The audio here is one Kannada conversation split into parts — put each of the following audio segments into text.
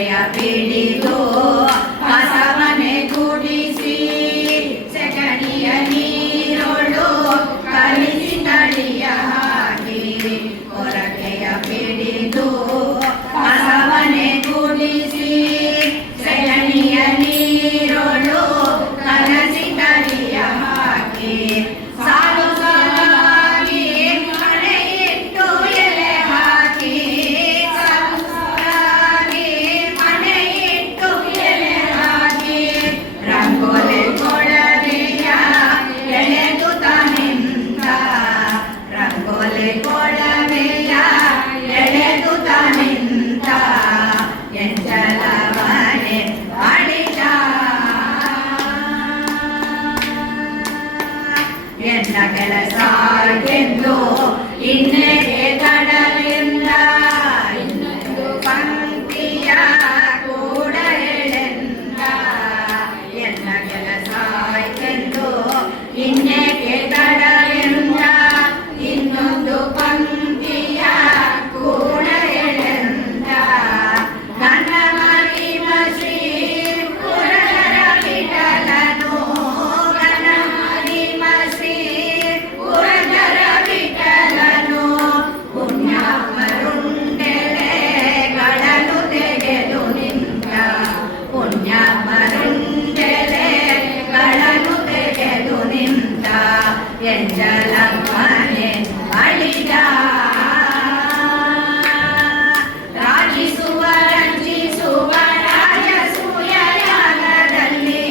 ಹೊರಗೆಯ ಬಿಡಿದು ಕಸವನೆ ಗುಡಿಸಿ ಸೆಗಣಿಯ ನೀರೊಳು ಕಲಿಸಿ ತಳಿಯ ಹಾಕಿ ಹೊರಗೆಯ ಬಿಡಿದು ಕಸವನೆ ಗುಡಿಸಿ ಸೆಗಣಿಯ ನೀರೊಳು ಕಲಸಿ ತಳಿಯ ಹಾಕಿ ಸಾಲು ಸಾಲಾಗಿ ಮನೆ ಇಟ್ಟು ಎಲೆ ಹಾಕಿ ಸಾಲು ಸಾಲಾಗಿ ಮನೆ ಇಟ್ಟು ಎಲೆ ಹಾಕಿ ರಂಗೋಲಿ ಕೊಡವೆಯ ಎಳೆದು ತಾನಿಂದ ರಂಗೋಲಿ ಕೊಡವೆಯ ಎಳೆದು ತಾನಿಂದ ಎಂಜಲವನೆ ಅಡಿದ ಎನ್ನ ಕೆಲಸವೆಂದು ಇನ್ನೆಗೆ ಕಡಲಿಂದ ಇನ್ನೊಂದು ಪಂಕ್ತಿಯ ಕೂಡ ಎಳೆಂದ ಎನ್ನ ಕೆಲಸವೆಂದು ಇನ್ನೆಗೆ ಕಡಲಿಂದ ಇನ್ನೊಂದು ಪಂಕ್ತಿಯ ಕೂಡ ಎಳೆಂದ ನನ್ನ ಮಹಿಮ ಶ್ರೀ ಪುರಹರ ವಿಠಲನು ನನ್ನ ಮಹಿಮ ಶ್ರೀ ಪುರಹರ ವಿಠಲನು ಪುಣ್ಯಮರುಂಡೆಲೆಗಳನ್ನು ತೆಗೆದು ನಿಂತ ಪುಣ್ಯಮರುಂಡೆಲೆಗಳನ್ನು ತೆಗೆದು ನಿಂತ ಎಂಜಲಮ್ಮನೆ ಅಳಿದ ರಾಜಿಸುವ ರಂಜಿಸುವ ರಾಜಸೂಯ ಯಾಗದಲ್ಲಿ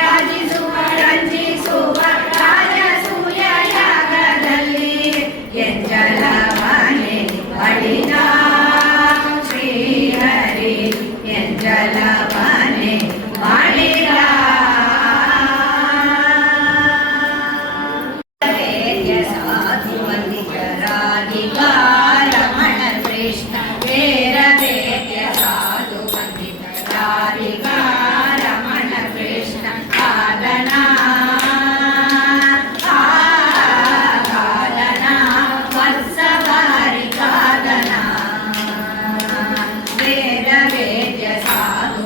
ರಾಜಿಸುವ ರಂಜಿಸುವ ರಾಜಸೂಯ ಯಾಗದಲ್ಲಿ ಎಂಜಲವನೆ ಅಳಿದ ಶ್ರೀಹರಿ ಎಂಜಲವನೆ ಅಳಿದ ಸಾಧು ರಮಣ ಕೃಷ್ಣ ವೇರ ವೇದ್ಯ ಸಾಧು ರಮಣ ಕೃಷ್ಣ ಕಾದನ ಕಾದನ ವತ್ಸವಾರಿ ಕಾದನ ವೇದ ವೇದ್ಯ ಸಾಧು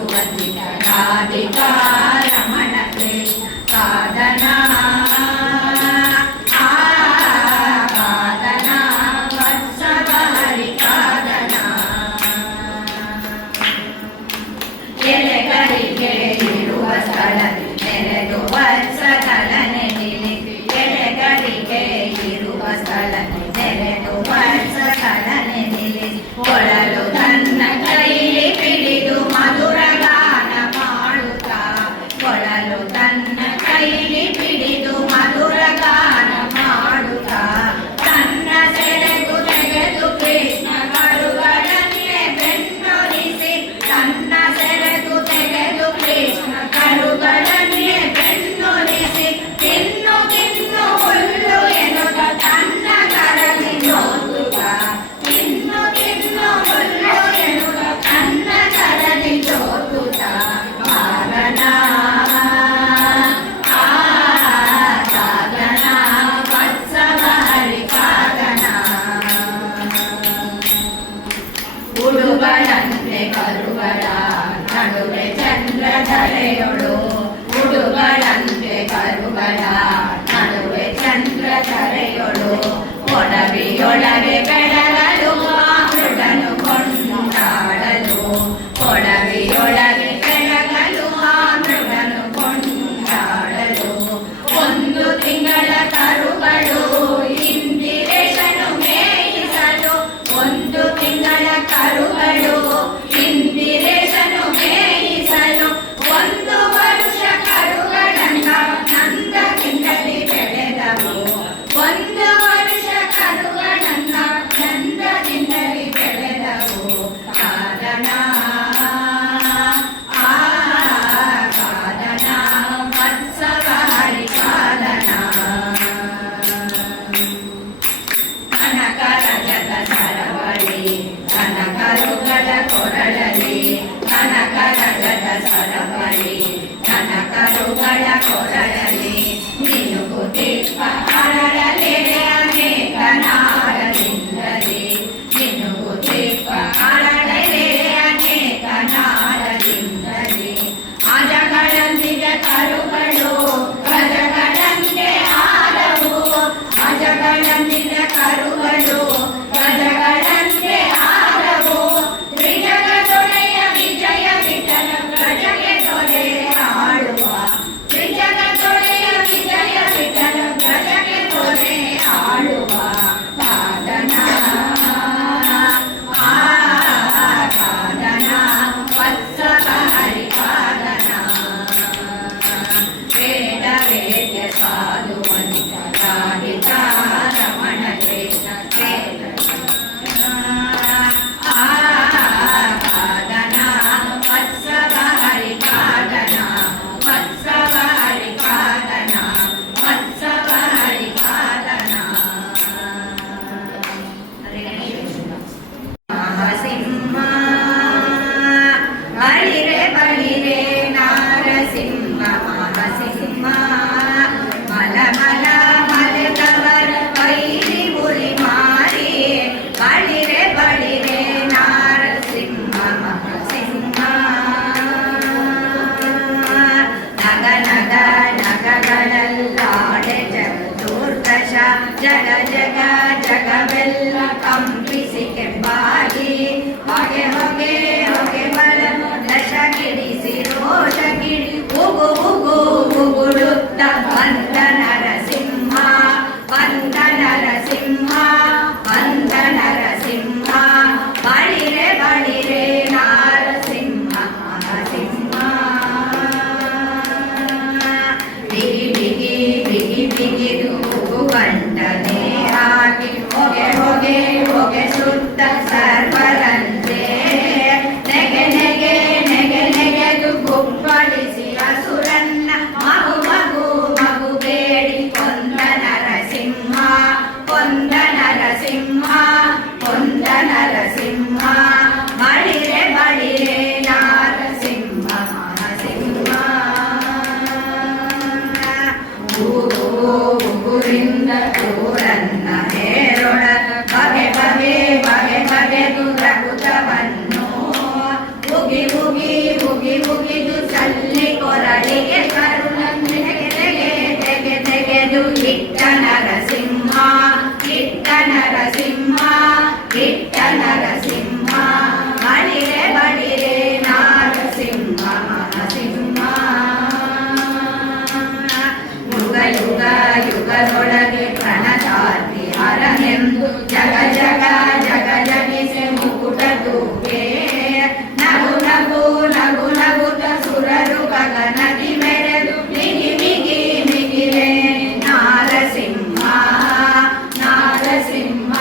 ರಮಣ ಕೃಷ್ಣ ಕಾದನ ಎಲೆಗಳಿಗೆ ಇರುವ ಸ್ಥಳದಿ ನೆರೆದು ವರ್ಷಗಳನೆ ನಿಲ್ಲಿಸಿ ಎಲೆಗಳಿಗೆ ಇರುವ ಸ್ಥಳದಿ ನೆರೆದು ವರ್ಷಗಳನೆ ನಿಲ್ಲಿಸಿ ಕೊಳಲು ತನ್ನ ಕೈಲಿ ಹಿಡಿದು ಮಧುರ ಗಾನ ಮಾಡುತ್ತಾ ಕೊಳಲು ತನ್ನ ಕೈಲಿ ಹಿಡಿದು ಮಧುರ ಗಾನ ಮಾಡುತ್ತಾ ತನ್ನ ಸೆಳೆದು ತೆಗೆದು ಕೃಷ್ಣ ಕರುಗಳನ್ನೇ ಬೆನ್ನೊರಿಸಿ ತನ್ನ ಸೆಳೆದು ತೆಗೆದು ಕೃಷ್ಣ ಕರುಗಳನ್ನೇ ಬೆನ್ನೊರಿಸಿ ತಿನ್ನು ತಿನ್ನು ಹುಲ್ಲು ಎನ್ನುತ್ತ ತನ್ನ ಕರಲಿ ಜೋತುತ್ತ ತಿನ್ನು ತಿನ್ನು ಹುಲ್ಲು ಎನ್ನುತ್ತ ತನ್ನ ಕರಲಿ ಜೋತುತ್ತ ಕಾದನ ಕಾದನ ವತ್ಸವಾರಿ ಕಾದನ ಉಡುಗಳಂತೆ ಕರುಗಳ ನಡುವೆ ಚಂದ್ರಧರೆಯೊಳು ಉಡುಗಳಂತೆ ಕರುಗಳ ನಡುವೆ ಚಂದ್ರಧರೆಯೊಳು ಒಡವಿಯೊಳಗೆ ಬೆಳಗಲು ಮೃಡನು ಕೊಂಡಾಡಲು ಒಡವಿಯೊಳಗೆ ಬೆಳಗಲು ಮೃಡನು ಕೊಂಡಾಡಲು ಒಂದು ತಿಂಗಳ ಕರುಗಳು ಇಂದಿರೇಶನು ಮೇಯಿಸಲು ಒಂದು ತಿಂಗಳ ಕರುಗಳು ಇಂದಿರೇಶನು ಮೇಯಿಸಲು ಒಂದು ವರ್ಷ ಕರುಗಳನ್ನ ನಂದದಿಂದಲೇ ಬೆಳೆದವು ಒಂದು ವರ್ಷ ಕರುಗಳನ್ನ ನಂದದಿಂದಲೇ ಬೆಳೆದವು ಕಾದನ ಕಾದನ ವತ್ಸವಾರಿ ಕಾದನ ಕನಕ ರಜತ ಸರವಳಿ ಕನಕರುಗಳ ಕೊರಳಲಿ ಕನಕ ರಜತ ಸರವಳಿ ಕನಕರುಗಳ ಕೊರಳಲಿ ನಿನುಗುತ್ತಿಪ್ಪ ಅರಳಲಿ ಅನೇಕ ನಾರದಿಂದಲೇ ನಿನುಗುತ್ತಿಪ್ಪ ಅರಳಲಿ ಅನೇಕ ನಾರ ಉಗುಳುತ್ತ ಬಂದ ನರಸಿಂಹ, ಬಂದ ನರಸಿಂಹ, ಬಂದ ನರಸಿಂಹ, ಬಳಿರೆ ಬಳಿರೆ ನಾರಸಿಂಹ ನರಸಿಂಹ. ಬಿಗಿ ಬಿಗಿ ಬಿಗಿ ಬಿಗಿದು ಗಂಟನೆ ಹಾಕಿ ಹೊಗೆ ಹೊಗೆ ಹೊಗೆ ಸುತ್ತ ಸರ್ವರಂತೆ ನೆಗೆ ನೆಗೆ ನೆಗೆ ನೆಗೆದು ಗುಪ್ಪಳಿಸಿ ಅಸುರನ್ನ ಮಗು ಮಗು ಮಗು ಬೇಡಿ ಕೊಂದ ನರಸಿಂಹ, ಕೊಂದ ನರಸಿಂಹ, ಕೊಂದ ನರಸಿಂಹ, ಬಳಿರೆ ಬಳಿರೆ ನಾರಸಿಂಹ ನರಸಿಂಹ. ಊರಿಂದ ಊರನ್ನ ಹೇರೊಳ ಬಗೆ ಬಗೆ ಬಗೆ ಬಗೆದು ರಘುತವನ್ನು ಉಗಿ ಉಗಿ ಉಗಿ ಉಗಿದು ಚಲ್ಲಿ ಕೊರಳಿಗೆ ಕರುಣನ್ನೆಗೆ ತೆಗೆ ತೆಗೆ ತೆಗೆದು ಇಟ್ಟ ನರಸಿಂಹ, ಇಟ್ಟ ನರಸಿಂಹ, ಇಟ್ಟ ನರಸಿಂಹ, ಬಳಿರೆ ಬಳಿರೆ ನಾರಸಿಂಹ ನರಸಿಂಹ. ಯುಗ ಯುಗ ಯುಗದೊಳಗೆ ಪ್ರಣತಾತಿ ಹರನೆಂದು ಜಗ ಜಗ ಜಗ ಜಗಿಸಿ ಮುಕುಟ ತೂಗೆ ನಗು ನಗು ನಗು ನಗುತ ಸುರರು ಗಗನದಿ ಮೆರೆದು ಮಿಗಿ ಮಿಗಿ ಮಿಗಿರೆ ನಾರಸಿಂಹ, ನಾರಸಿಂಹ,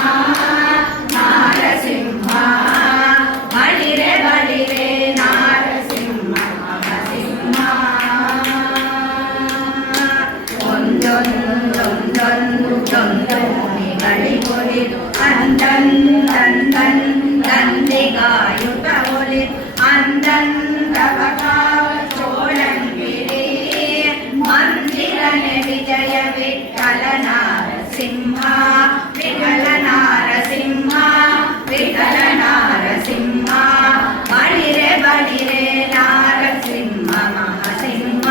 ನಾರಸಿಂಹ, ಬಳಿರೆ ಬಳಿರೆ ನಾರಸಿಂಹ ನರಸಿಂಹ. ಒಂದೊಂದು ಮುನಿಗಳಿಗೊಲಿದು ಅಂದಂದನ್ ದಂದಿಗಾಯುತ ಒಲಿದು ಅಂದಂದವಕಾವ ಚೋಳಂಗಿರಿ ಮಂದಿರನೆ ವಿಜಯ ವಿಠಲ ನಾರಸಿಂಹ, ವಿಠಲ ನಾರಸಿಂಹ, ವಿಠಲ ನಾರಸಿಂಹ, ಬಳಿರೆ ಬಳಿರೆ ನಾರಸಿಂಹ ನರಸಿಂಹ.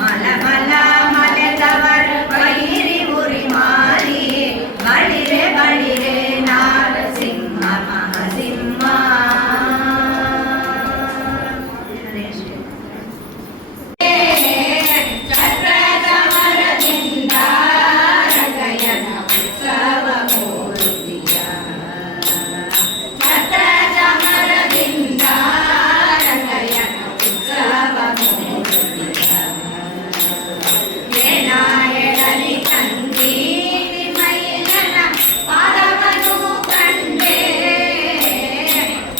ಮಲ ಮಲ ಮಲೆದವರ ಬೈರಿ ಉರಿ ಮಾರಿ ಬಳಿರೆ ಬಳಿರೆ ನಾರಸಿಂಹ ನರಸಿಂಹ. ಚಕ್ರದ ಮರದಿಂದ ರಂಗಯ್ಯನ ಉತ್ಸವ ಮೂರ್ತಿಯ, ಚಕ್ರದ ಮರದಿಂದ ರಂಗಯ್ಯನ ಉತ್ಸವ ಮೂರ್ತಿಯ. ಏನ ಹೇಳಲಿ ತಂಗಿ ಮೈಯನ ಪಾದವನು ಕಂಡೆ,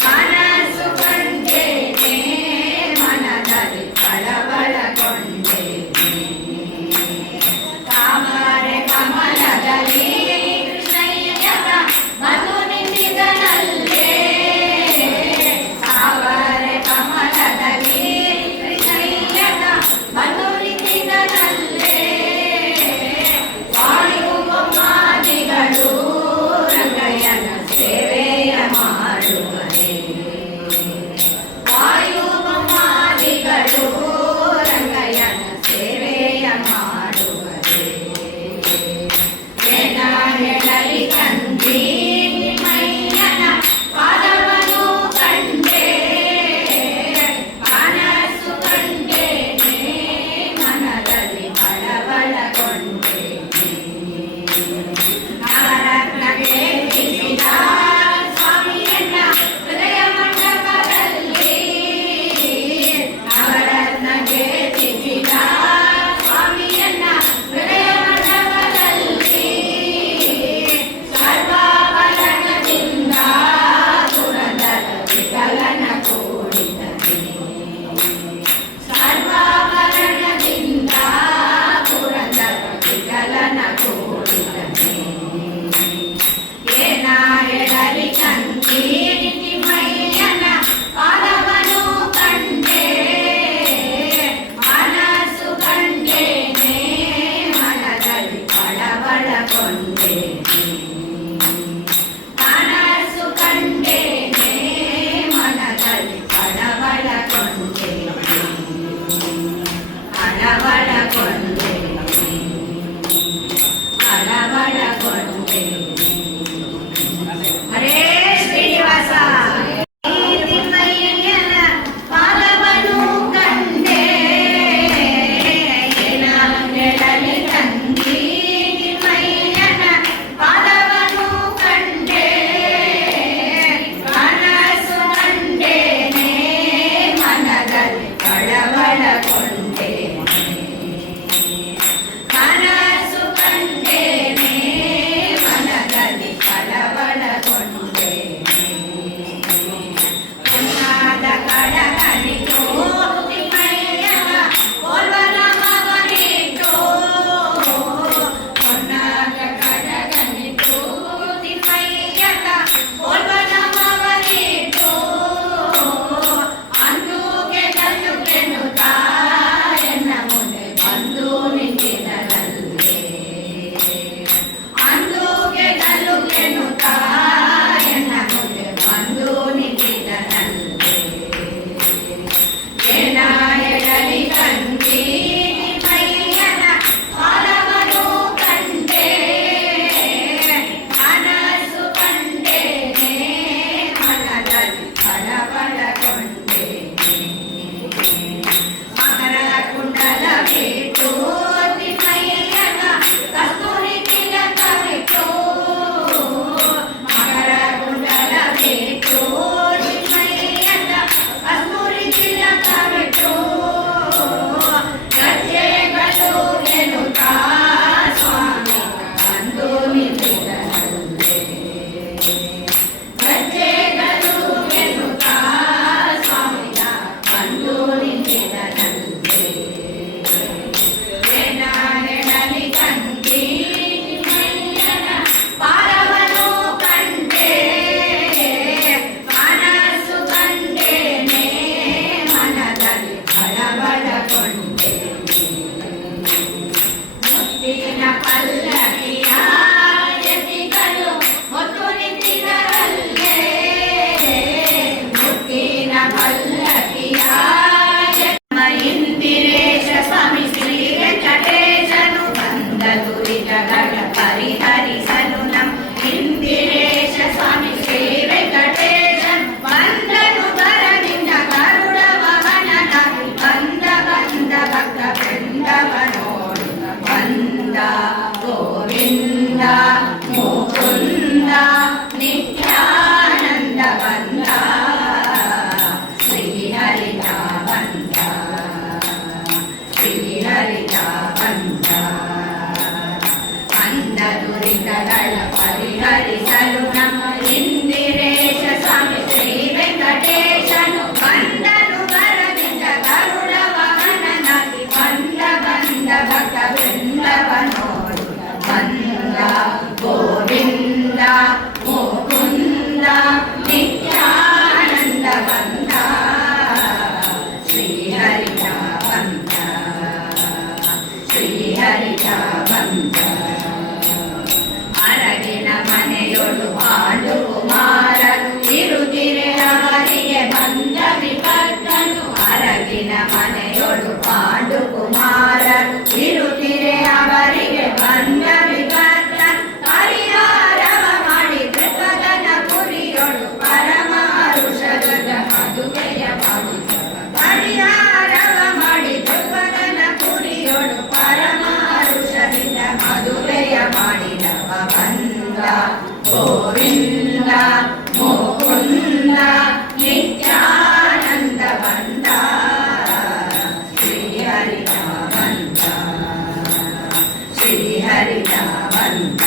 ಕನಸು ಕಂಡೇನೆ ಮನದಲ್ಲಿ ಕಳವಳಗೊಂಡೆ. ತಾಮರೆ ಕಮಲದಲ್ಲಿ ಕೃಷ್ಣಯ್ಯನ ಬಂದು ನಿಂತಿದನಲ್ಲೇ, ತಾಮರೆ ಕಮಲದಲ್ಲಿ ಕೃಷ್ಣಯ್ಯನ ಬಂದು ನಿಂತಿದನಲ್ಲೇ. ವಾಯುಮಾದಿಗಳು ರಂಗಯ್ಯನ ಸೇವೆಯ ಮಾಡುವರೆ, ವಾಯುಮಾದಿಗಳು ರಂಗಯ್ಯನ ಸೇವೆಯ ಮಾಡುವರೆ. ಏನ ಹೇಳಲಿ ತಂಗಿ ಮೈಯನ ಪಾದವನು ಕಂಡೆ, ಕನಸು ಕಂಡೇನೆ ಮನದಲ್ಲಿ ಕಳವಳಗೊಂಡೆ. ನವರತ್ನಕ್ಕೆ ಬಿಸಿದ ಸ್ವಾಮಿಯನ್ನ ಹೃದಯ ಮಂಟಪದಲ್ಲಿ, ನವರತ್ನಕ್ಕೆ ಬಿಸಿದ ಸ್ವಾಮಿಯನ್ನ ಹೃದಯ ಮಂಟಪದಲ್ಲಿ. ಸರ್ವಾಭರಣದಿಂದ ಪುರದರ ವಿಠಲನ ಕೂಡಿದನೆ, ಸರ್ವಾಭರಣದಿಂದ ಪುರದರ ವಿಠಲನ ಕೂಡಿದನೆ. ಏನ ಹೇಳಲಿ ತಂಗಿ ಮೈಯನ ಪಾದವನು ಕಂಡೆ, ಮನಸ್ಸು ಕಂಡೇನೆ ಮನದಲ್ಲಿ ಕಳವಳಗೊಂಡೆ. ಕನಸು ಕಂಡೇನೆ ಮನದಲ್ಲಿ ಕಳವಳಗೊಂಡೆ, ಕಳವಳಗೊಂಡೆ, ಕಳವಳಗೊಂಡೆ. ಹರೇ ಶ್ರೀನಿವಾಸ. ಮೈಯನ ಪಾದವನು ಕಂಡೆ, ಪಡಪಡಕೊಂಡೆ ಮಕರ ಕುಂಡಲ ಬಿಟ್ಟು ತಿಮ್ಮಯ್ಯನ ಕಸ್ತೂರಿ ತಿಲಕವಿಟ್ಟು ಮಕರ ಕುಂಡಲ ಬಿಟ್ಟು ತಿಮ್ಮಯ್ಯನ ಕಸ್ತೂರಿ ತಿಲಕವಿಟ್ಟು ಗಜ್ಜೆಗಳು ಗೆಲುತ್ತಾ ಸ್ವಾಮಿ ಬಂದು ನಿಂತಿದ್ದನಂತೆ ಗಜ್ಜೆಗಳು ಗೆಲುತ್ತಾ ಸ್ವಾಮಿಯ ಬಂದು ನಿಂತಿದ್ದನಂತೆ ಏನಾನೆಡಲಿ ಕಂಡಿ ತಿಮ್ಮಯ್ಯನ ಪಾರವನು ಕಂಡೆ ಮನಸ್ಸು ಕಂಡೇನೆ ಮನದಲ್ಲಿ ಬಡಬಡಕೊಂಡೆ ಮುತ್ತಿನ ಪಲ್ಲಕ್ಕಿಯ ಯತಿಗಳು ಹೊತ್ತು ನಿಂತಿದರಲ್ಲೇ ಮುತ್ತಿನ ಪಲ್ಲಕ್ಕಿಯ ಇಂದಿರೇಶ ಸ್ವಾಮಿ ಶ್ರೀ ವೆಂಕಟೇಶನು ಬಂದ ದುರಿತಗಳ ಪರಿಹರಿಸಲು ನಮ್ಮ ಇಂದಿರೇಶ ಸ್ವಾಮಿ ಶ್ರೀ ವೆಂಕಟೇಶನ್ ಬಂದನು ಬರದಿಂದ ಗರುಡ ವಾಹನನಾಗಿ ಬಂದ ಭಕ್ತ ವೃಂದವನೋಡು ಬಂದ ಗೋವಿಂದ ಮುಕುಂದ ನಿತ್ಯಾನಂದ ಬಂದ ಶ್ರೀಹರಿತ ಬಂದ ಶ್ರೀಹರಿತ ಬಂದ ಅಂದ ದುರಿತಗಳ ಪರಿಹರಿಸಲು ನಮ್ಮ ಇಂದಿರೇಶ ಸ್ವಾಮಿ ಶ್ರೀ ವೆಂಕಟೇಶನು ಬಂದನು ಬರದಿಂದ ಗರುಡ ವಾಹನನಾಗಿ ಬಂದ ಭಕ್ತ ವೃಂದವನೋಡು ಬಂದ ಗೋವಿಂದ ಮುಕುಂದ ನಿತ್ಯಾನಂದ ಬಂದ ಶ್ರೀಹರಿತ ಬಂದ ಶ್ರೀಹರಿತ ಬಂದ ಅರಗಿನ ಮನೆಯೊಳು ಪಾಂಡು ಕುಮಾರನು ಇರುತ್ತಿರೆ ಅವರಿಗೆ ಬಂದ ವಿಪತ್ತನು ಅರಗಿನ ಮನೆಯೊಳು ಪಾಂಡು ಕುಮಾರನು ಇರುತ್ತಿರೆ ಅವರಿಗೆ ಬಂದ ವಿಪತ್ತನು ಪರಿಹಾರವ ಮಾಡಿ ಕೃಪದನ ಪುರಿಯೊಳು ಪರಮ ಋಷಗದ ಮದುವೆಯ ಮಾಡಿದ ಪರಿಹಾರವ ಮಾಡಿ ಕೃಪದನ ಪುರಿಯೊಳು ಪರಮ ಋಷದಿಂದ ಮದುವೆಯ ಮಾಡಿದವ ಬಂದ ಗೋವಿಂದ ಮುಕುಂದ ನಿತ್ಯಾನಂದ ಬಂದ ಶ್ರೀಹರಿತ ಬಂದ ಶ್ರೀಹರಿತ ಬಂದ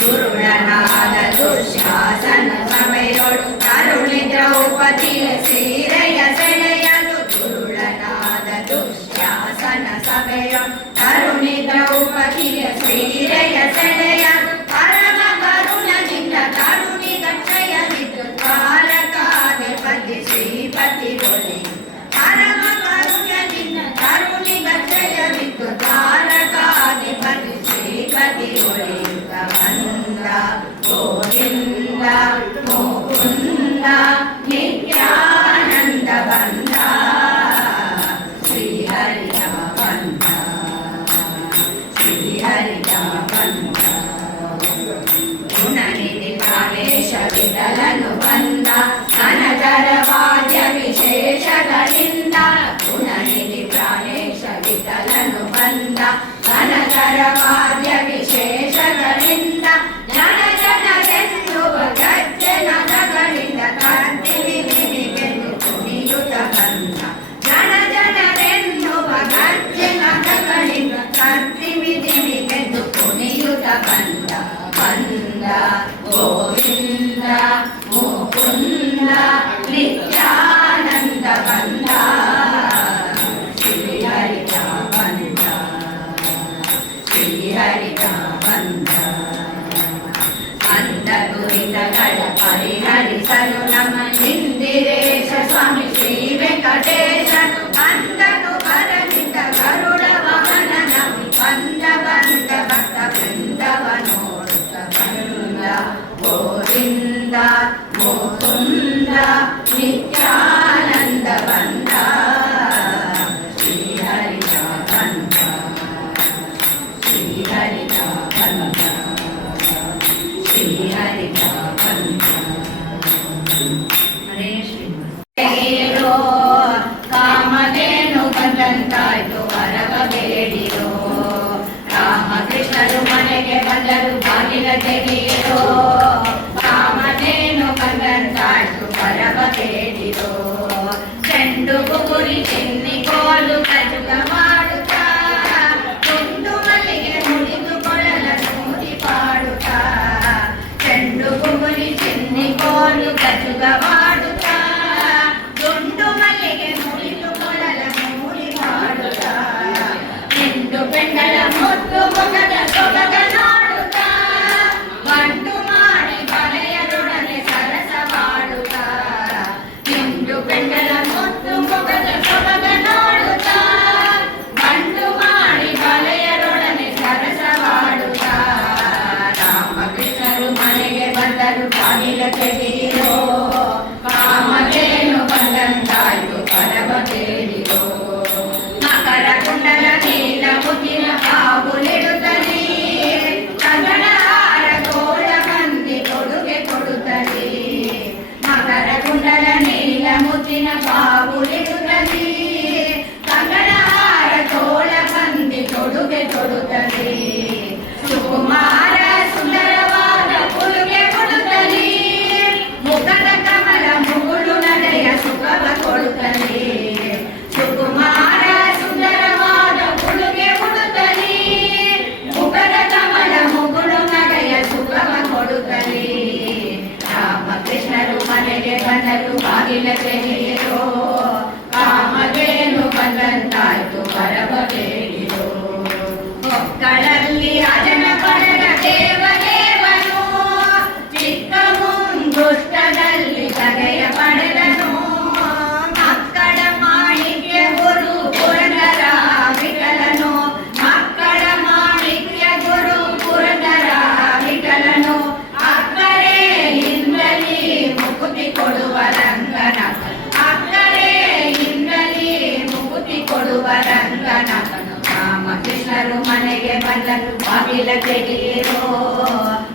ದುರುಳನಾದ ದುಶ್ಯಾಸನ ಸಭೆಯೊಳು ಕರುಣಿ ದ್ರೌಪದಿಯ ಸೀರೆಯ ಸೆಳೆಯಲು ದುರುಳನಾದ ದುಶ್ಯಾಸನ ಸಭೆಯೊಳು ಕರುಣಿ ದ್ರೌಪದಿಯ ಸೀರೆಯ ಸೆಳೆಯಲು ಪರಮ ಕರುಣದಿಂದ ಕರುಣಿ ಗಚ್ಚಯವಿದ್ದು ದ್ವಾರಕಾಧಿಪತಿ ಶ್ರೀಪತಿ ಒಲಿ ಪರಮ ಕರುಣದಿಂದ ಕರುಣಿ ಗಚ್ಚಯವಿದ್ದು ದ್ವಾರಕಾಧಿಪತಿ ಶ್ರೀಪತಿ ಒಲಿಯುತ್ತ ಬಂದ ಗೋವಿಂದ ಮುಕುಂದ ನಿತ್ಯಾನಂದ ಬಂದ ಶ್ರೀಹರಿತ ಬಂದ ಶ್ರೀಹರಿತ ಬಂದ ಗುಣನಿಧಿ ಪ್ರಾಣೇಶ ವಿಠಲನು ಬಂದ ಅನಗರ ವಾದ್ಯ ವಿಶೇಷಗಳಿಂದ ಗುಣನಿಧಿ ಪ್ರಾಣೇಶ ವಿಠಲನು ಬಂದ ಅನಗರ ವಾದ್ಯ ವಿಶೇಷಗಳಿಂದ ಜನ ಜನರೆನ್ನುವ ಗಜ್ಜೆನಗಳಿಂದ ಕರ್ತಿವಿನಿಗೆಂದು ಕುಣಿಯುತ್ತ ಬಂದ ಜನ ಜನರೆನ್ನುವ ಗಜ್ಜೆನಗಳಿಂದ ಕರ್ತಿವಿನಿಗೆಂದು ಕುಣಿಯುತ್ತ ಬಂದ ಬಂದ ಗೋವಿಂದ ಮುಕುಂದ ನಿತ್ಯಾನಂದ ಬಂದ ಶ್ರೀಹರಿತ ಬಂದ ಶ್ರೀಹರಿತ ಬಂದ ಅಂದ ದುರಿತಗಳ ಪರಿಹರಿಸಲು ನಮ್ಮ ಇಂದಿರೇಶ ಸ್ವಾಮಿ ಶ್ರೀ ವೆಂಕಟೇಶನು ಅಂದನು ಬರದಿಂದ ಗರುಡ ವಾಹನನಾಗಿ ಬಂದ ಭಕ್ತ ವೃಂದವನೋಡುತ್ತ ಬಂದ ಗೋವಿಂದ ಮುಕುಂದ ನಿತ್ಯಾನಂದ ಬಂದ ಶ್ರೀಹರಿತ ಬಂದ ಶ್ರೀಹರಿತ ಬಂದ ಶ್ರೀಹರಿತ ಬಂದ ತೆಗೆಯಿರೋ ಕಾಮಧೇನು ಬಂದಂತಾಯ್ತು ವರವ ಬೇಡಿರೋ ರಾಮಕೃಷ್ಣರು ಮನೆಗೆ ಬಂದರು ಬಾಗಿಲ ತೆಗೆಯಿರೋ ಕಾಮಧೇನು ಬಂದಂತಾಯ್ತು ವರವ ಬೇಡಿರೋ ಚೆಂಡು ಗುರಿ ಚಿನ್ನಿ ಕೋಲು ಕಜುಗ ಮಾಡುತ್ತಾ ಕುಂದು ಮಲ್ಲಿಗೆ ಮುಡಿದು ಕೊಳಲ ನೂರಿ ಪಾಡುತ್ತಾ ಚೆಂಡು ಗುರಿ ಚಿನ್ನಿ ಕೋಲು ಕಜುಗ ಮಾಡುತ್ತಾ ಗುಂಡು ಮಲ್ಲಿಗೆ ಮುಡಿದು ಕೊಳಲ ನೂರಿ ಪಾಡುತ್ತಾ ಹೆಂಡು ಬೆಂಡಲ ಮುದ್ದು ಮೊಗದ ಸೊಗದ ನೋಡುತ್ತಾ ಗಂಡು ಮಾಡಿ ಬಲೆಯರೊಡನೆ ಸರಸವಾಡುತ್ತಾ ಹೆಂಡು ಬೆಂಡಲ ಮುದ್ದು ಮೊಗದ ಸೊಗದ ನೋಡುತ್ತಾ ಗಂಡು ಮಾಡಿ ಬಲೆಯರೊಡನೆ ಸರಸವಾಡುತ್ತಾ ರಾಮಕೃಷ್ಣರು ಮನೆಗೆ ಬಂದರು ಬಾಗಿಲ ತೆಗೆಯಿರೋ ಕಾಮಧೇನು ಬಂದಂತಾಯ್ತು ವರವ ಬೇಡಿರೋ ಮಕರ ಕುಂಡಲ ನೀಲ ಮುತ್ತಿನ ಬಾಬುಲಿಡುತ್ತಲೇ ಕಂಗಣಹಾರ ಗೋಳ ಬಂದಿ ಕೊಡುಗೆ ಕೊಡುತ್ತಲೇ ಮಕರ ಕುಂಡಲ ನೀಲ ಮುತ್ತಿನ ಬಾಬುಲಿಡುತ್ತಲೇ ಕಂಗಣಹಾರ ತೋಳ ಬಂದಿ ಕೊಡುಗೆ ಕೊಡುತ್ತಲೇ ಸುಕುಮಾರ ಸುಂದರವಾದ ಉಡುಗೆ ಕೊಡುತ್ತಲೇ ಮುಖದ ಕಮಲ ಮುಗುಳು ನಡೆಯ ಸುಖವ ಕೊಡುತ್ತಲೇ ಸುಕುಮಾರ ಸುಂದರವಾದ ಉಡುಗೆ ಕೊಡುತ್ತಲೇ ಮುಖದ ಕಮಲ ಮುಗುಳು ನಡೆಯ ಸುಖವ ಕೊಡುತ್ತಲೇ ರಾಮಕೃಷ್ಣರು ಮನೆಗೆ ಬಂದರು ಬಾಗಿಲ ತೆಗೆಯಿರೋ ಕಾಮಧೇನು ಬಂದಂತಾಯ್ತು ವರವ ಬೇಡಿರೋ ಮಕ್ಕಳಲ್ಲಿ ರಾಜನ ಪಡೆದ ದೇವದೇವನು ಚಿಕ್ಕ ಮುಂಗುಷ್ಟದಲ್ಲಿ ಬಗೆಯ ಪಡೆದನು ಮಕ್ಕಳ ಮಾಣಿಕ್ಯ ಗುರು ಪುರಂದರ ವಿಠಲನು ಮಕ್ಕಳ ಮಾಣಿಕ್ಯ ಗುರು ಪುರಂದರ ವಿಠಲನು ಅಕ್ಕರೆ ಇಂದ್ರಲಿ ಮುಕುತಿ ಕೊಡುವ ರಂಗನ ಅಕ್ಕರೆ ಇಂದ್ರಲಿ ಮುಕುತಿ ಕೊಡುವ ರಂಗನಕನು ರಾಮಕೃಷ್ಣರು ಮನೆಗೆ ಬಂದರು ಬಾಗಿಲ ತೆಗೆಯಿರೋ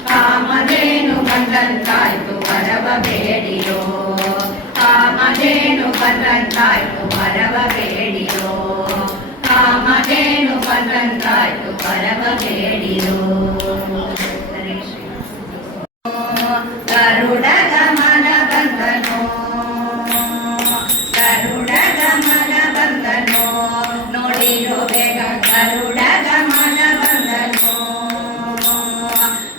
ಕಾಮಧೇನು ಬಂದಂತಾಯ್ತು ವರವ ಬೇಡಿರೋ ಕಾಮಧೇನು ಬಂದಂತಾಯ್ತು ವರವ ಬೇಡಿರೋ ಕಾಮಧೇನು ಬಂದಂತಾಯ್ತು ವರವ ಬೇಡಿರೋ ಗರುಡ ಗಮನ ಬಂದನು ಗರುಡ ಗಮನ ಬಂದನು ನೋಡಿರೋ ಬೇಗ ಗರುಡ ಗಮನ ಬಂದನು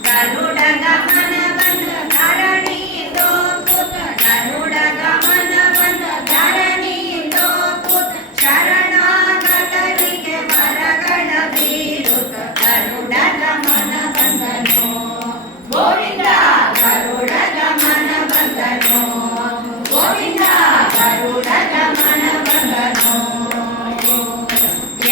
ಗರುಡ ಗಮನ ಬಂದ ಧರಣಿಯಿಂದೋ ಪುತ ಗರುಡ ಗಮನ ಬಂದ ಧರಣಿಯಿಂದೋ ಪುತ ಶರಣಾಗತರಿಗೆ ವರಗಳ ಬೀರುತ್ತ ಗರುಡ ಗಮನ ಬಂದನು ಗೋವಿಂದ ಗರುಡ ಗಮನ ಬಂದನು ಗೋವಿಂದ ಗರುಡ ಗಮನ ಬಂದನು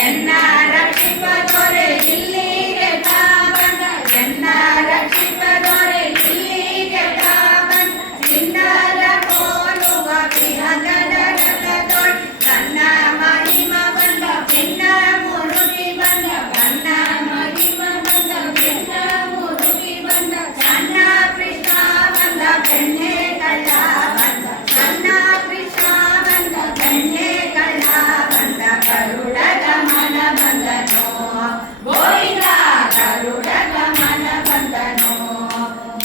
ಎನ್ನ ರಕ್ಷಿಪ ದೊರೆ ಇಲ್ಲಿಗೆ ತಾ ಬಂದ ಎನ್ನ ರಕ್ಷಿಪ ದೊರೆ ಇಲ್ಲಿಗೆ ತಾ ಬಂದ ಚಿನ್ನದ ಕೋಲುವ ವಿಹಂಗದ ರಥದೊಳ್ ನನ್ನ ಮಹಿಮ ಬಂದ ಭಿನ್ನ ಮುರುಗಿ ಬಂದ ನನ್ನ ಮಹಿಮ ಬಂದ ಭಿನ್ನ ಮುರುಗಿ ಬಂದ ಸಣ್ಣ ಕೃಷ್ಣ ಬಂದ ಬೆಣ್ಣೆ ಕಳ್ಳ ಬಂದ ಸಣ್ಣ ಕೃಷ್ಣ ಬಂದ ಬೆಣ್ಣೆ ಕಳ್ಳ ಬಂದ ಗರುಡ ಗಮನ ಬಂದನು ಗೋವಿಂದ ಗರುಡ ಗಮನ ಬಂದನು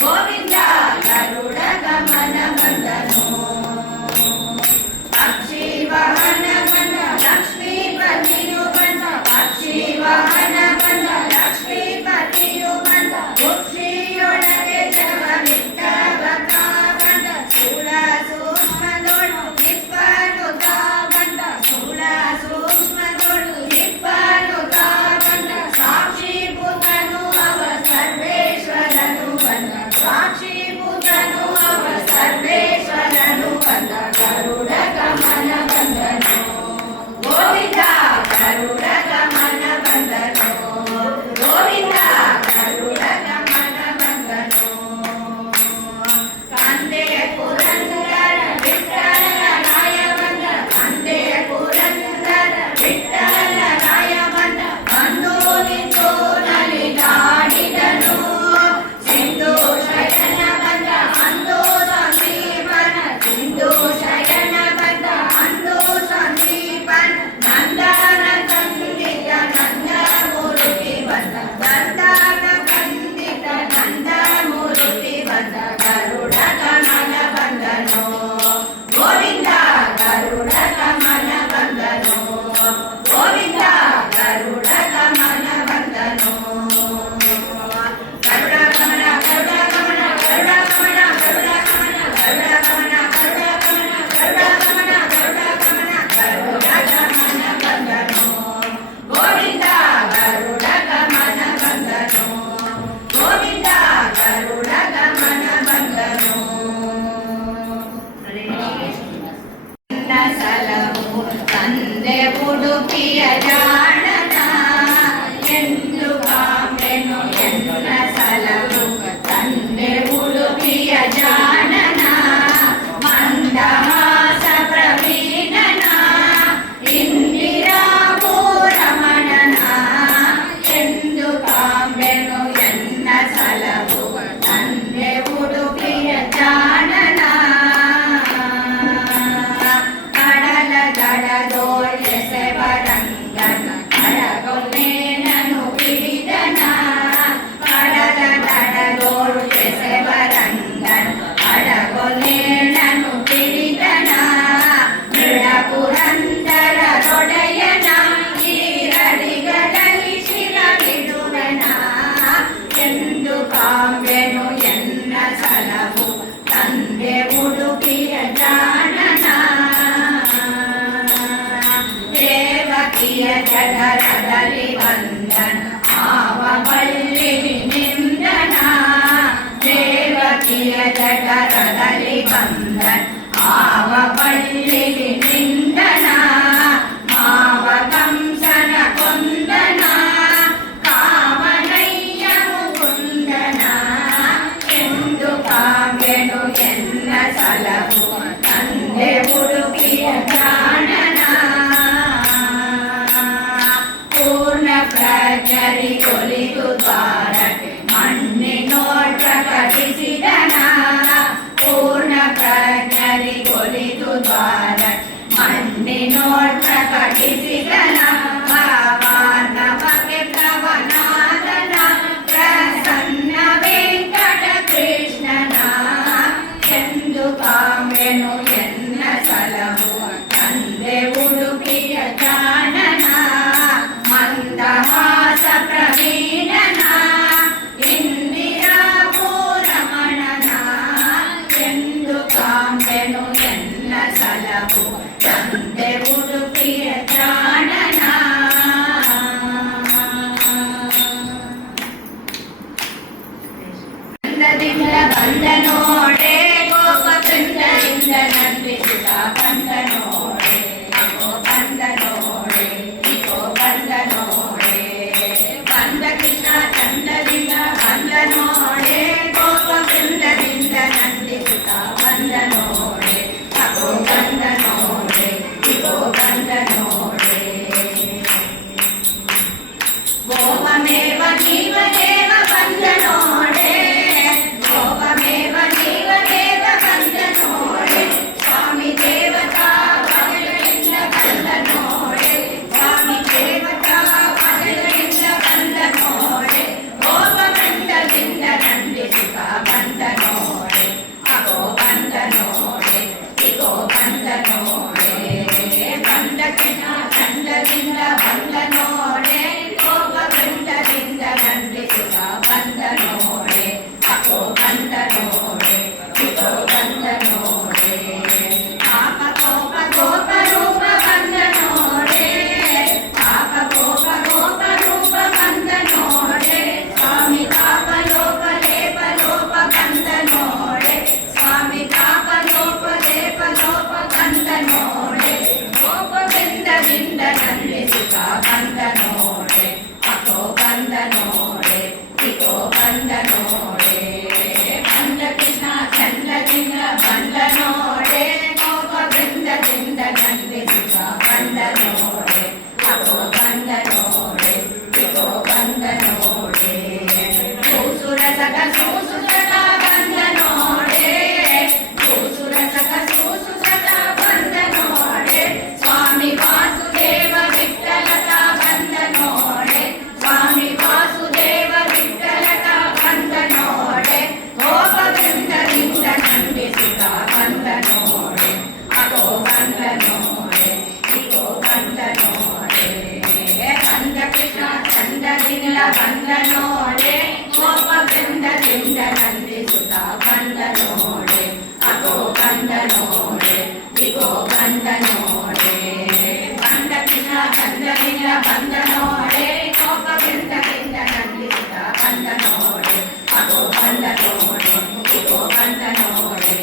ಗೋವಿಂದ ಗರುಡ ಗಮನ ಬಂದನು ಪಕ್ಷಿ ವಾಹನ ಬಂದ ಲಕ್ಷ್ಮೀಪತಿಯು ಬಂದ ಪಕ್ಷಿ ವಾಹನ ಬಂದ ಲಕ್ಷ್ಮೀಪತಿಯು ಬಂದ ಕುಕ್ಷಿಯೊಳಗೆ ಜಗವಿಟ್ಟ ಬಕ ಬಂದ ಸ್ಥೂಲ ಸೂಕ್ಷ್ಮದೊಳು ನಿಪ್ಪನು ತಾ ಬಂದ ಸ್ಥೂಲ ಸೂಕ್ಷ್ಮದೊಳು ನಿಪ್ಪನು ತಾ ಬಂದ ಸಾಕ್ಷಿ ಪುತನು ಅವ ಸರ್ವೇಶ್ವರನು ಬಂದ ಸಾಕ್ಷಿ ಪುತನು ಅವ ಸರ್ವೇಶ್ವರನು ಬಂದ ಗರುಡ ಗಮನ ಬಂದನು ಗೋವಿಂದ ಗರುಡ ಗಮನ ಬಂದನು ಗೋವಿಂದ ಗರುಡ ಗಮನ ಬಂದನು ತಂದೆ ಪುರಂದರ ವಿಠಲ ರಾಯ ಬಂದ ತಂದೆ ಪುರಂದರ ವಿಠಲ ರಾಯ ಬಂದ ಬಂದು ನಿಂತು ನಲಿದಾಡಿದನು ಸಿಂಧು ಶಯನ ಬಂದ ಅಂದು ಸಮೀಪನ ಸಿಂಧು ಶಯನ ಬಂದ ಉಡುಪಿಯ ಜಾಣನ ಎಂದು ಕಾಂಬೆನು ಎನ್ನ ಸಲವು ತಂದೆ ಉಡುಪಿಯ ಜಾಣನ ಮಂದಹಾಸ ಪ್ರವೀಣನ ಇಂದಿರಾ ರಮಣನ ಎಂದು ಕಾಂಬೆನು ಎನ್ನ ಸಲವು ತಂದೆ ಉಡುಪಿಯ ಜಾಣನ ಕಡಲ ದಡದೋಳ್ಳೆಸೆವರಂಗನ ಕಡಗೊಲ್ಲೇನನು ಹಿಡಿದನ ಕಡಲ ದಡದೋಳ್ಳೆಸೆವರಂಗನ ಕಡಗೊಲ್ಲೇನನು ಹಿಡಿದನ ಪುರಂದರ ರೊಡೆಯನ ಈರಡಿಗಳಲ್ಲಿ ಶಿರವಿಡುವನ ಎಂದು ಕಾಂಬೆನು ಎನ್ನ ಸಲವು ತಂದೆ ಉಡುಪಿಯ ಜಾಣನ ದೇವಕಿಯ ಜಠರದಲ್ಲಿ ಬಂದನ ಆವ ಬಳ್ಳಿಲಿ ನಿಂದನ ದೇವಕಿಯ ಜಠರದಲ್ಲಿ ಬಂದನ ಆವ ಬಳ್ಳಿಲಿ ನಿಂದನ ಮಾವ ಕಂಸನ ಕೊಂದನ ಕಾಮನಯ್ಯ ಮುಕುಂದನ ಎಂದು ಕಾಂಬೆನು ಎನ್ನ ಸಲವು ತಂದೆ ಉಡುಪಿಯ ಜಾಣನ ಪೂರ್ಣ ಪ್ರಜ್ಞರಿಗೊಲಿದು ದ್ವಾರಕ್ಕೆ ಮಣ್ಣಿನೋಳ್ ಪ್ರಕಟಿಸಿದನ ಪೂರ್ಣ ಪ್ರಜ್ಞರಿಗೊಲಿದು ದ್ವಾರ ಮಣ್ಣಿನೋಳ್ ಪ್ರಕಟಿಸಿದನ ಭಾವಾರ್ಣವಕ್ಕೆ ಪ್ರವನಾದನ ಪ್ರಸನ್ನ ವೆಂಕಟ ಕೃಷ್ಣನ ಎಂದು ಕಾಂಬೆನು ಎನ್ನ ಸಲವು ತಂದೆ ಉಡುಪಿಯ ಜಾಣನ ಮಂದಹಾಸ ಪ್ರವೀಣನ ಇಂದಿರಾ ರಮಣನ ಎಂದು ಕಾಂಬೆನು ಎನ್ನ ಸಲವು ತಂದೆ ಉಡುಪಿಯ ಜಾಣನ ಬಂದ ನೋಡೆ ಗೋಪಕೃಂದದಿಂದ ನಂದಿಸುತ್ತ ಬಂದ ನೋಡೆ ಬಂದ ನೋಡೆ ಬಂದ ನೋಡೆ ಬಂದ ಕೃಷ್ಣ ಚಂದದಿಂದ ಬಂದ ನೋಡೆ ಗೋಪಕೃಂದದಿಂದ ನಂದಿಸುತ್ತ ಬಂದ ನೋಡೆ ಬಂದ ನೋಡೆ ಬಂದ ನೋಡೆ ಗೋಪಮೇವ ಜೀವ ದೇವ ಬಂದ ನೋಡೆ ಗೋಪಮೇವ ಜೀವ ದೇವ ಬಂದ ನೋಡೆ ಸ್ವಾಮಿ ದೇವತಾ ಪದಗಳಿಂದ ಬಂದ ನೋಡೆ ಸ್ವಾಮಿ ದೇವತಾ ಪದಗಳಿಂದ ಬಂದ ನೋಡೆ ಗೋಪವೃಂದದಿಂದ ನಂದಿಸುತ್ತ ಬಂದ ನೋಡೆ ಅಗೋ ಬಂದ ನೋಡೆ ಇಗೋ ಬಂದ ನೋಡೆ ಬಂದ ಕೃಷ್ಣ ಚಂದದಿಂದ ಬಂದ ನೋಡೆ ಗೋಪವೃಂದದಿಂದ ನಂದಿಸುತ್ತ ಬಂದ ನೋಡೆ ಅಗೋ ಬಂದ ನೋಡೆ ಇಗೋ ಬಂದ ನೋಡೆ ಪಾಪ ಕೋಪ ಗೋಪ ರೂಪ ಬಂದ ನೋಡೆ ಪಾಪ ಕೋಪ ಗೋಪ ರೂಪ ಬಂದ ನೋಡೆ ಸ್ವಾಮಿ ತಾಪ ಲೋಪ ಲೇಪ ಲೋಪ ಬಂದ ನೋಡೆ ಸ್ವಾಮಿ ತಾಪ ಲೋಪ ಲೇಪ ಲೋಪ ಬಂದ ನೋಡೆ ಗೋಪವೃಂದದಿಂದ ನಂದಿಸುತ್ತ ಬಂದ ನೋಡೆ ಅಗೋ ಬಂದ ನೋಡೆ ಇಗೋ ಬಂದ ನೋಡೆ ಬಂದ ಕೃಷ್ಣ ಚಂದದಿಂದ ಬಂದ ನೋಡೆ ಗೋಪವೃಂದದಿಂದ ನಂದಿಸುತ್ತ ಬಂದ ನೋಡೆ ಅಗೋ ಬಂದ ನೋಡೆ ಇಗೋ ಬಂದ ನೋಡೆ ಸುರಸಕ ಸುಸುಸಕ ಬಂದ ನೋಡೆ ಸುರಸಕ ಸುಸುಸಕ ಬಂದ ನೋಡೆ ಸ್ವಾಮಿ ವಾಸುದೇವ ವಿಠ್ಠಲಕ ಬಂದ ನೋಡೆ ಸ್ವಾಮಿ ವಾಸುದೇವ ವಿಠ್ಠಲಕ ಬಂದ ನೋಡೆ ಗೋಪವೃಂದದಿಂದ ನಂದಿಸುತ್ತ ಬಂದ ನೋಡೆ ಅಗೋ ಬಂದ ನೋಡೆ ಇಗೋ ಬಂದ ನೋಡೆ ಬಂದ ಕೃಷ್ಣ ಚಂದದಿಂದ ಬಂದ ನೋಡೆ ಗೋಪವೃಂದದಿಂದ ನಂದಿಸುತ್ತ ಬಂದ ನೋಡೆ ಅಗೋ ಬಂದ ನೋಡೆ ಇಗೋ ಬಂದ ನೋಡೆ ಬಂದ ಕೃಷ್ಣ ಚಂದದಿಂದ ಬಂದ ನೋಡೆ ಗೋಪವೃಂದದಿಂದ ನಂದಿಸುತ್ತ ಬಂದ ನೋಡೆ ಅಗೋ ಬಂದ ನೋಡೆ ಇಗೋ ಬಂದ ನೋಡೆ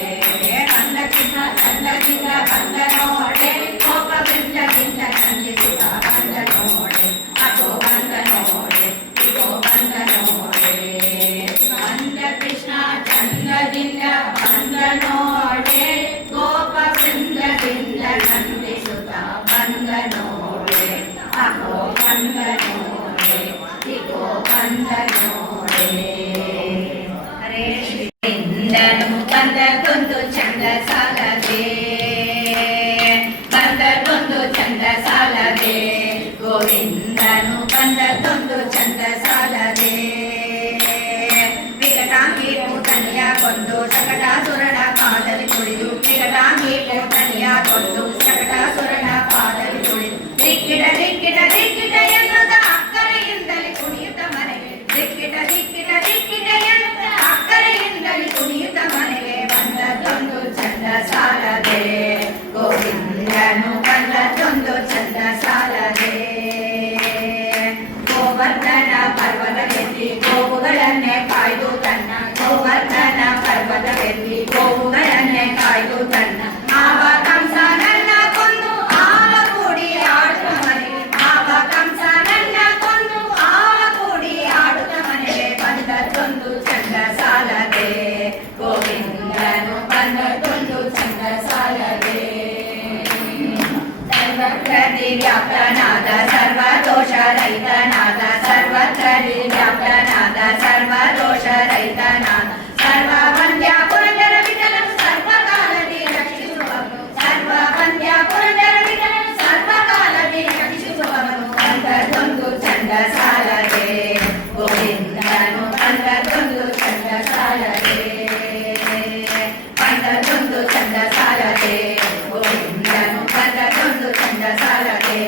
ಬಂದ ಕೃಷ್ಣ ಚಂದದಿಂದ ಬಂದ ನೋಡೆ ಗೋಪವೃಂದದಿಂದ ನಂದಿಸುತ್ತ ಬಂದ ಶಕಟಾಸುರನ ಪಾದಲಿ ತುಳಿದು ವಿಕಟಾಂಗಿ ಕೋಟನಿಯ ಕೊಟ್ಟು ಶಕಟಾಸುರನ ಪಾದಲಿ ತುಳಿದು ದಿಕ್ಕಿಟ ದಿಕ್ಕಿಟ ದಿಕ್ಕಿಟ ಎನ್ನುತ್ತ ಅಕ್ಕರೆಯಿಂದಲೇ ಕುಣಿಯುತ್ತ ಮನೆಗೆ ದಿಕ್ಕಿಟ ದಿಕ್ಕಿಟ ದಿಕ್ಕಿಟ ಎನ್ನುತ್ತ ಅಕ್ಕರೆಯಿಂದಲೇ ಕುಣಿಯುತ್ತ ಮನೆಗೆ ಬಂದದ್ದೊಂದು ಚಂದ ಸಾಲದೆ ಗೋವಿಂದನು ಬಂದದ್ದೊಂದು ಚಂದ ಸಾಲದೆ ಗೋವರ್ಧನ ಪರ್ವತವೆತ್ತಿ ಗೋವುಗಳನ್ನೇ ಕಾಯ್ದು ತನ್ನ ಗೋವರ್ಧನ ಪರ್ವತವೆತ್ತಿ ಗೋವುಗಳನ್ನೇ ಕಾಯ್ದು ತನ್ನ ಆವ ಕಂಸ ನನ್ನ ಕೊಂದು ಆವ ಕೂಡಿ ಆಡುತ್ತ ಮನೆಗೆ ಆವ ಕಂಸ ನನ್ನ ಕೊಂದು ಆವ ಕೂಡಿ ಆಡುತ್ತ ಮನೆಗೆ ಬಂದದ್ದೊಂದು ಚಂದ ಸಾಲದೆ ಗೋವಿಂದನು ಬಂದದ್ದೊಂದು ಚಂದ ಸಾಲದೆ ಸರ್ವತ್ರ ವ್ಯಾಪ್ತನಾದ ಸರ್ವದೋಷ ರಹಿತನಾದ ಸರ್ವತ್ರ ವ್ಯಾಪ್ತನಾದ ಸರ್ವದೋಷ ರಹಿತನಾದ ಸರ್ವವಂದ್ಯ ಪುರಂದರ ವಿಠಲನು ಸರ್ವಕಾಲದಿ ರಕ್ಷಿಸುವವನು ಸರ್ವವಂದ್ಯ ಪುರಂದರ ವಿಠಲನು ಸರ್ವಕಾಲದಿ ರಕ್ಷಿಸುವವನು ಬಂದದ್ದೊಂದು ಚಂದ ಸಾಲದೆ ಗೋವಿಂದನು ಬಂದದ್ದೊಂದು ಚಂದ ಸಾಲದೆ ಬಂದದ್ದೊಂದು ಚಂದ ಸಾಲದೆ ಗೋವಿಂದನು ಬಂದದ್ದೊಂದು ಚಂದ ಸಾಲದೆ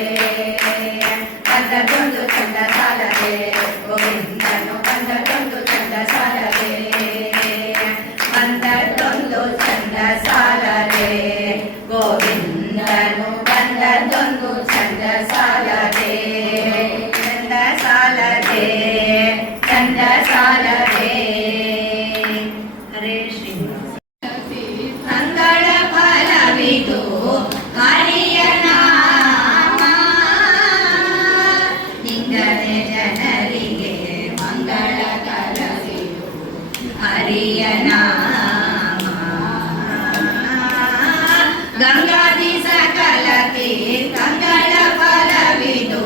ಬಂದದ್ದೊಂದು ಚಂದ ಸಾಲದೆ ಗೋವಿಂದನು ಬಂದದ್ದೊಂದು ಚಂದ ಸಾಲದೆ ಬಂದದ್ದೊಂದು ಚಂದ ಸಾಲದೆ ಗೋವಿಂದನು ಬಂದದ್ದೊಂದು ಚಂದ ಸಾಲದೆ ಚಂದ ಸಾಲದೆ ಚಂದ ಸಾಲದೆ ಹರೇ ಶ್ರೀ ಮಂಗಳ ಫಲವಿದು ಹರಿಯ ನಾಮ ಇಂಗನೆ ಜನರಿಗೆ ಮಂಗಳ ಕರವಿದು ಹರಿಯ ನಾಮ ಗಂಗಾದಿ ಸಕಲ ತೀರ್ಥಂಗಳ ಫಲವಿದು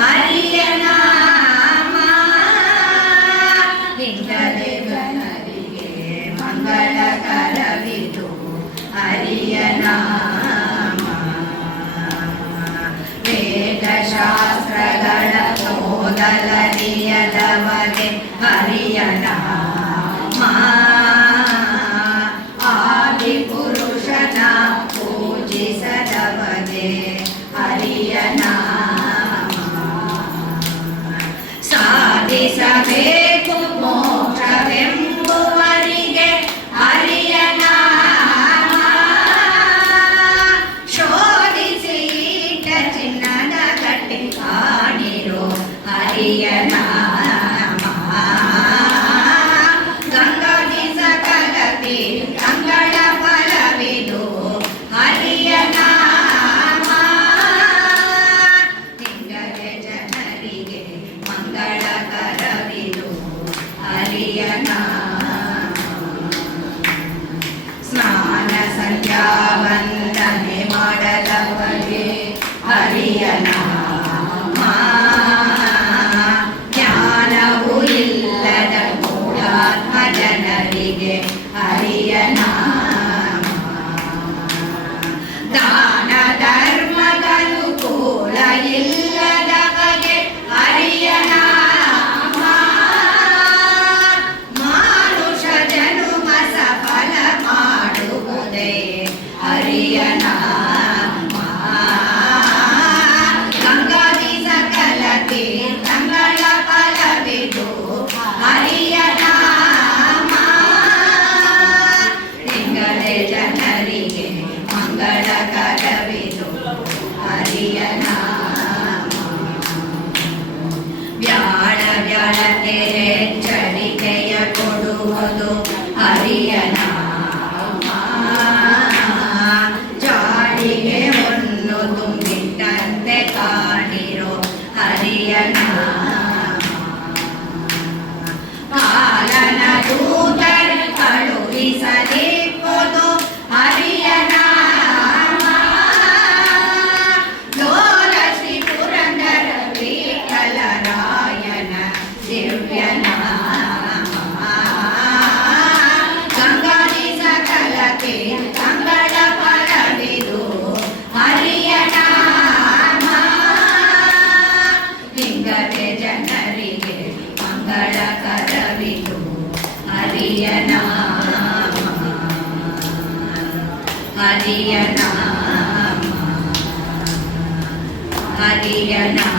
ಹರಿಯ ನಾಮ ಇಂಗನೆ ಜನರಿಗೆ ಮಂಗಳ ಕರವಿದು ಹರಿಯ ನಾಮ ವೇದ ಶಾಸ್ತ್ರಗಳ ಓದಲರಿಯದವಗೆ ಹರಿಯ ನಾಮ ಆದಿ ಪುರುಷನ ಪೂಜಿಸದವಗೆ ಹರಿಯ ನಾಮ ಸಾಧಿಸಬೇಕು ಮೋಕ್ಷವೆಂಬುವರಿಗೆ ಹರಿಯ ನಾಮ ಶೋಧಿಸಿ ಇಟ್ಟ ಚಿನ್ನದ ಗಟ್ಟಿ ಕಾಣಿರೋ ಹರಿಯ ನಾಮ ಗಂಗಾದಿ ಸಕಲ ತೀರ್ಥಂಗಳ ಫಲವಿದು ಹರಿಯ ನಾಮ ಇಂಗನೆ ಜನರಿಗೆ ಮಂಗಳ ಕರವಿದು ಹರಿಯ ನಾಮ ಸ್ನಾನ ಸಂಧ್ಯಾ ವಂದನೆ ಮಾಡದವರಿಗೆ ಹರಿಯ ನಾಮ ಜ್ಞಾನವು ಇಲ್ಲದ ಮೂಢಾತ್ಮ ಜನರಿಗೆ ಹರಿಯ ನಾಮ ದಾನ ಧರ್ಮದನುಕೂಲ ಇಲ್ಲದವಗೆ ಹರಿಯ ನಾಮ ಮಾನುಷ ಜನುಮ ಸಫಲ ಮಾಡುವುದೇ ಹರಿಯ ನಾಮ ಗಂಗಾದಿ ಸಕಲ ತೀರ್ಥಂಗಳ ಫಲವಿದು ಹರಿಯ ನಾಮ ಇಂಗನೆ ಜನರಿಗೆ ಮಂಗಳ ಕರವಿದು ಹರಿಯ ನಾಮ ವ್ಯಾಳ ವ್ಯಾಳತೆ ಎಚ್ಚರಿಕೆಯ ಕೊಡುವುದು ಹರಿಯ ನಾಮ ಜಾಡಿಗೆ ಒಂದು ತುಂಬಿಟ್ಟಂತೆ ಕಾಣಿರೋ ಹರಿಯ ನಾಮ ಕಾಲನ ದೂತರು ಕಳುಹಿಸದಿಪ್ಪುದು ಹರಿಯ ನಾಮ ನಾಮ ಹರಿಯ ನಾಮ.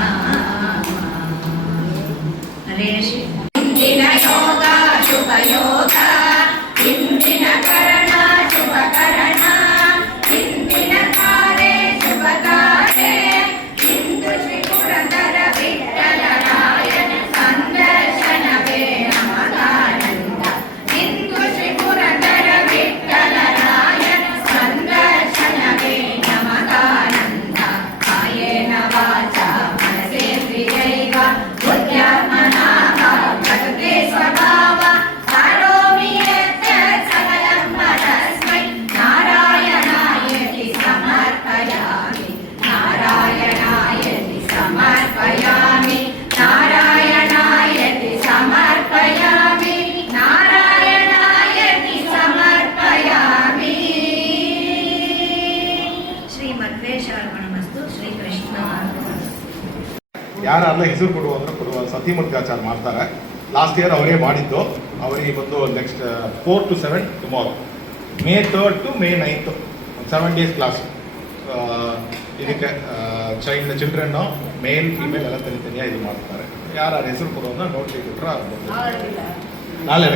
ಹರೇ ಶ್ರೀ. ಇಂದಿನ ಯೋಗ ಶುಭ ಯೋಗ, ಇಂದಿನ ಕರಣ ಶುಭ ಕರಣ, ಇಂದಿನ ತಾರೆ ಶುಭ ತಾರೆ. ಇಂದು ಶ್ರೀ ಪುರಂದರ ವಿಠ್ಠಲರಾಯನ ಸಂದರ್ಶನವೇ ನಮಗಾನಂದ. ಇಂದು ಶ್ರೀ ಪುರಂದರ ವಿಠ್ಠಲರಾಯನ ಸಂದರ್ಶನವೇ ನಮಗಾನಂದ. ಕಾಯೇನ ವಾಚಾ ಮನಸೇಂದ್ರಿಯೈವ ಬುದ್ಧ್ಯಾತ್ಮನಾ ಪ್ರಕೃತಿ ಸ್ವಭಾವ ಕರೋಮಿ ಯತ್ ಸಕಲಂ ಪರಸ್ಮೈ ನಾರಾಯಣಾಯತಿ ಸಮರ್ಪಯಾಮಿ. ನಾರಾಯಣಾಯತಿ ಸಮರ್ಪಯಾಮಿ. ನಾರಾಯಣಾಯತಿ ಸಮರ್ಪಯಾಮಿ. ನಾರಾಯಣಾಯತಿ ಸಮರ್ಪಯಾಮಿ. ಶ್ರೀಮದ್ವೇಷಾರ್ಪಣಮಸ್ತು. ಶ್ರೀಕೃಷ್ಣ. ಯಾರಲ್ಲ ಹೆಸರು ಕೊಡುವ ಸತಿಮೂರ್ತಿ ಆಚಾರ ಮಾಡ್ತಾರೆ. ಲಾಸ್ಟ್ ಇಯರ್ ಅವರೇ ಮಾಡಿದ್ದು. ಅವರಿಗೆ ಬಂದು next 4 to 7 tomorrow, May 3rd to May 9th 7 days class. ಇದಕ್ಕೆ ಚಿಲ್ಡ್ರನ್ನು ಮೇಲ್ ಫಿಮೇಲ್ ಎಲ್ಲ ತನಿತನಿಯ ಇದು ಮಾಡ್ತಾರೆ. ಯಾರು ಹೆಸರು ಕೊಡುವಂತ ನೋಟ್ಲಿ ಕೊಟ್ಟರೆ ನಾಳೆ